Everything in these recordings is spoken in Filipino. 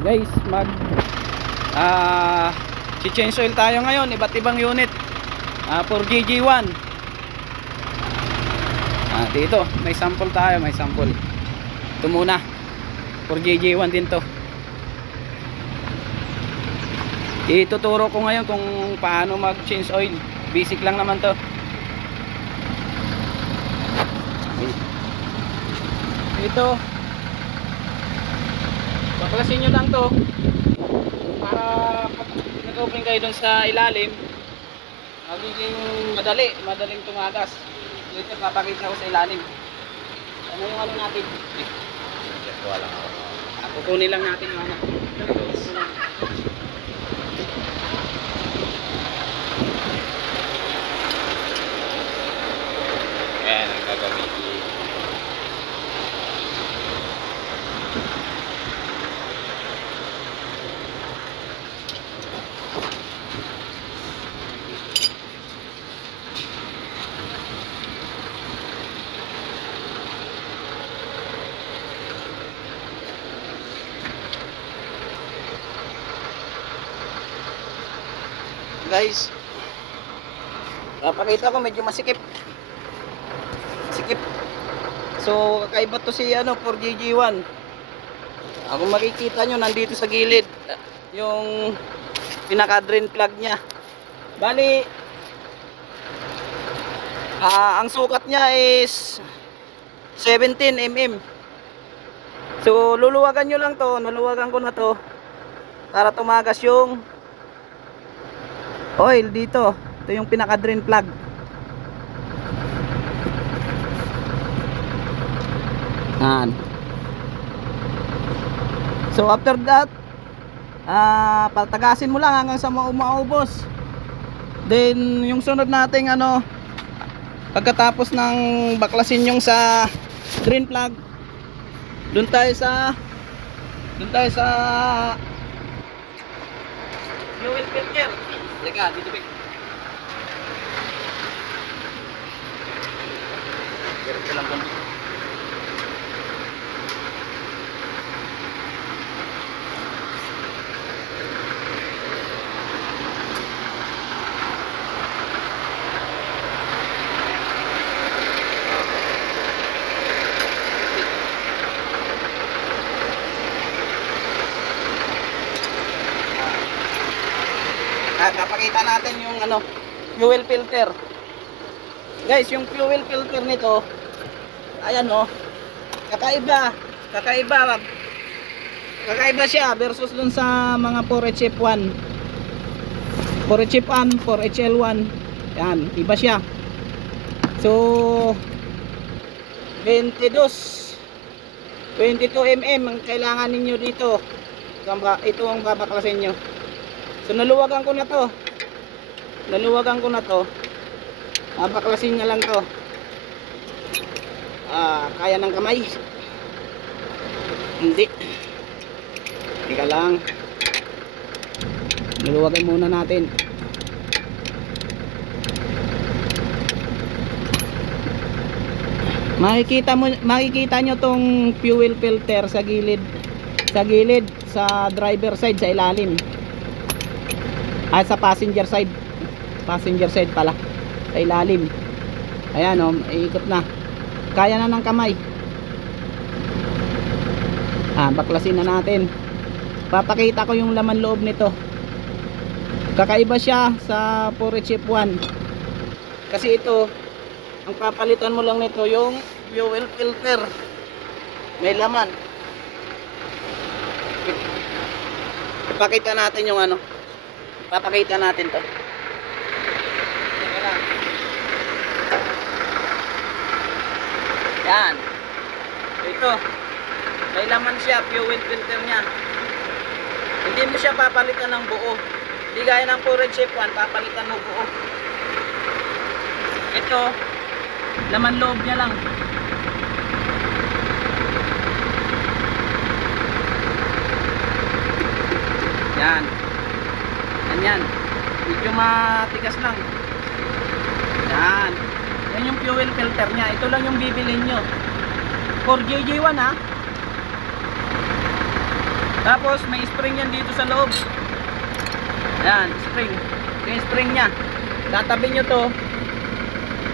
Guys, change oil tayo ngayon, iba't ibang unit. For GG1. Dito may sample tayo, may sample. Ito muna. For GG1 din to. Ituturo ko ngayon kung paano mag change oil. Basic lang naman to. Ito, baklasin nyo lang to para pag nag-open kayo dun sa ilalim, magiging madaling tumagas. Dito papakita ko sa ilalim. Ano yung ano natin? Kukunin lang natin yung ano. Ayan ang gagamitin. Guys, napakita ko medyo masikip. So kakaiba to si ano, 4GG1. Kung makikita nyo, nandito sa gilid yung pinaka drain plug nya. Bali ang sukat nya is 17 mm. So luluwagan nyo lang to, nuluwagan ko na to para tumagas yung oil dito. Ito yung pinaka drain plug. Yan. So after that, patagasin mo lang hanggang sa maubos. Then yung sunod nating ano, pagkatapos ng baklasin yung sa drain plug, dun tayo sa fuel filter. Teka, dito big. Diretso lang kung napakita natin yung ano, fuel filter. Guys, yung fuel filter nito, ayan oh, kakaiba siya versus dun sa mga 4HF1 4HL1. Yan, iba siya. So 22 mm ang kailangan ninyo dito. Ito ang babaklasin nyo. So naluwagan ko na to. Baklasin na lang to. Kaya ng kamay? Hindi. Teka lang. Naluwagan muna natin. Makikita nyo tong fuel filter sa gilid sa driver side, sa ilalim. Sa passenger side pala, sa ilalim. Ayan o, iikot na, kaya na ng kamay. Baklasin na natin. Papakita ko yung laman loob nito. Kakaiba siya sa 4HF1 kasi ito, ang papalitan mo lang nito yung fuel filter, may laman. Ipakita natin yung ano, papakita natin to. Yan. Ito, may laman siya, fuel filter nya. Hindi mo siya papalitan ng buo. Hindi gaya ng 4HF1, papalitan mo buo. Ito, laman loob niya lang. Yan. Yan. Medyo matigas lang. Yan. Yan yung fuel filter nya. Ito lang yung bibilin nyo. 4GG1 ha. Tapos may spring yan dito sa loob. Yan, spring. Ito yung spring nya. Tatabi nyo to.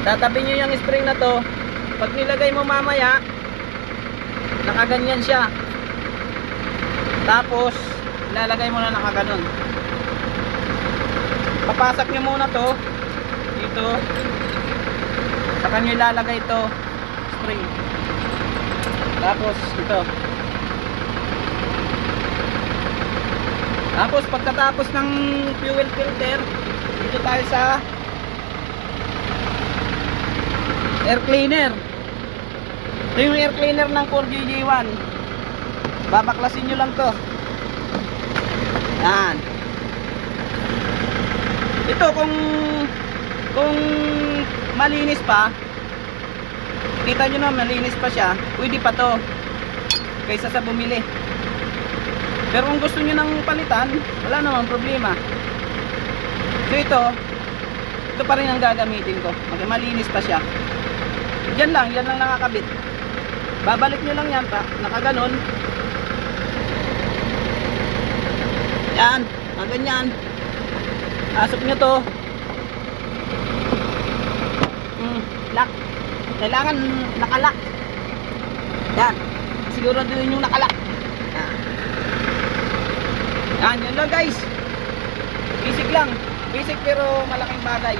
Tatabi nyo yung spring na to. Pag nilagay mo mamaya, nakaganyan siya. Tapos ilalagay mo na nakaganon. Papasak nyo muna to dito. Saka nyo ilalagay to spring. Tapos ito. Tapos pagkatapos ng fuel filter, dito tayo sa air cleaner. Ito yung air cleaner ng 4GG1. Babaklasin nyo lang to. Yan. Ito kung malinis pa, kita nyo na malinis pa siya, pwede pa to kaysa sa bumili. Pero kung gusto nyo nang palitan, wala namang problema. So ito pa rin ang gagamitin ko. Malinis pa siya. Yan lang nakakabit. Babalik nyo lang yan pa, nakaganon. Yan, ganyan. Asok nyo to. Lock. Kailangan nakalock. Yan. Siguro din yung nakalock. Yan, yun lang guys. Basic lang. Basic pero malaking bagay.